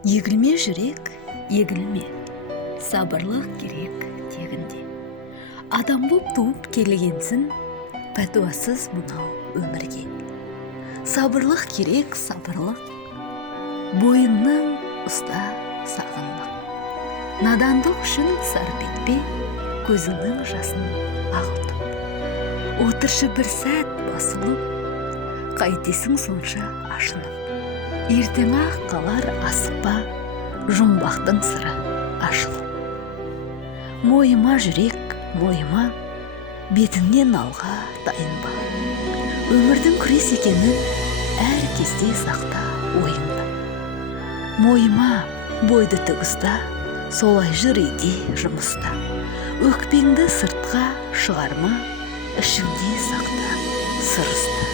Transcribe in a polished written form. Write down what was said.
Егілме жүрек, егілме, сабырлық керек тегінде. Адам боп туып келгенсін, пәтуасыз мынау өмірге. Сабырлық керек, сабырлық, бойыңның ұста сағынбақ. Надандық үшін сарп етпе, көзіңнің жасын ағытып. Отыршы бір сәт басылып, қайтесің сонша ашынып. Ертең-ақ қалар асықпа, жұмбақтың сыры ашылып. Мойыма жүрек, мойыма, бетіңнен алға тайынба. Өмірдің күрес екенін әр кезде сақта ойыңда. Мойыма, бойды тігіста, солай жүр үйде жұмыста. Өкпеңді сыртқа шығарма, ішіңде сақта сыр ұста.